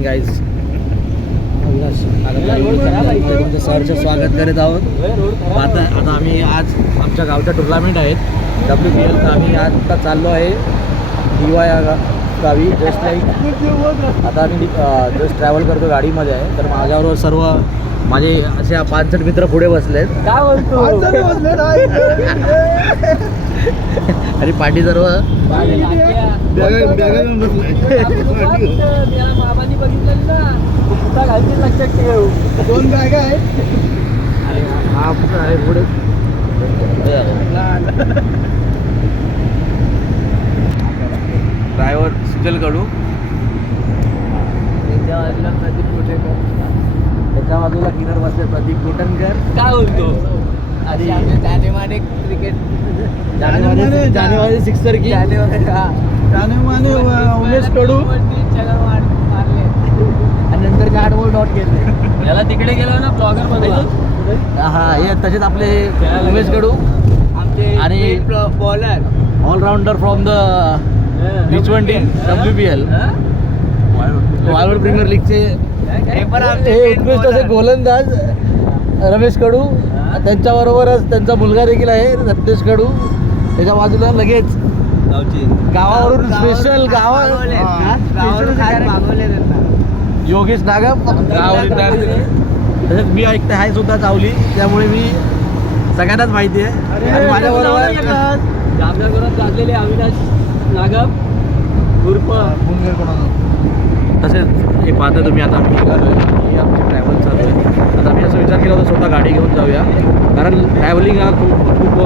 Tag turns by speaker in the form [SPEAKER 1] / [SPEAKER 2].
[SPEAKER 1] Morning guys तुमचं सरचं स्वागत करीत आहोत. आता आता आम्ही आज आमच्या गावच्या टुर्नामेंट आहेत. डब्ल्यू पी एल तर आम्ही आता चाललो आहे. दिवा या गावी जस्ट लाईक. आता आम्ही जस्ट ट्रॅव्हल करतो गाडीमध्ये आहे. तर माझ्याबरोबर सर्व माझे असे पाच मित्र पुढे बसलेत.
[SPEAKER 2] काय बोलतो?
[SPEAKER 1] आणि पाठी सर्व.
[SPEAKER 3] दोन बॅग आहे
[SPEAKER 1] आणि हा आपला आहे पुढे. ड्रायव्हर सुजल कडू
[SPEAKER 2] बाजूला
[SPEAKER 1] किनर बसले प्रदीप कोटनकर
[SPEAKER 2] काय बोलतो?
[SPEAKER 1] आणि-
[SPEAKER 2] जानेमाने क्रिकेट
[SPEAKER 1] जानेवारी जानेवारी सिक्स तारखे
[SPEAKER 2] जानेवारी हा.
[SPEAKER 3] जाने माने उमेश कडू.
[SPEAKER 1] आणि नंतर आठ बॉल डॉट केले.
[SPEAKER 2] याला तिकडे गेलो ना ब्लॉगरमध्ये
[SPEAKER 1] हा हे तसेच आपले उमेश कडू.
[SPEAKER 2] आमचे
[SPEAKER 1] आणि-
[SPEAKER 2] bowler
[SPEAKER 1] allrounder from the which one team W P L वायवड premier लीगचे
[SPEAKER 2] हे
[SPEAKER 1] उत्कृष्ट. असे गोलंदाज रमेश कडू. त्यांच्याबरोबरच त्यांचा मुलगा देखील आहे रत्नेश कडू. त्याच्या बाजूला लगेच गावावरून स्पेशल गावा योगेश नागम. तसेच मी ऐकते आहे सुद्धा चावली. त्यामुळे मी सगळ्यांनाच माहिती आहे. आणि माझ्याबरोबर
[SPEAKER 2] जामनगरात गाजलेले अविनाश नागम उर्फ
[SPEAKER 1] तसेच हे पाहता तुम्ही आता आम्ही निघालो आहे. आमची ट्रॅव्हल चालू आहे. आता आम्ही असं विचार केला होता स्वतः गाडी घेऊन जाऊया. कारण ट्रॅव्हलिंग हा खूप खूप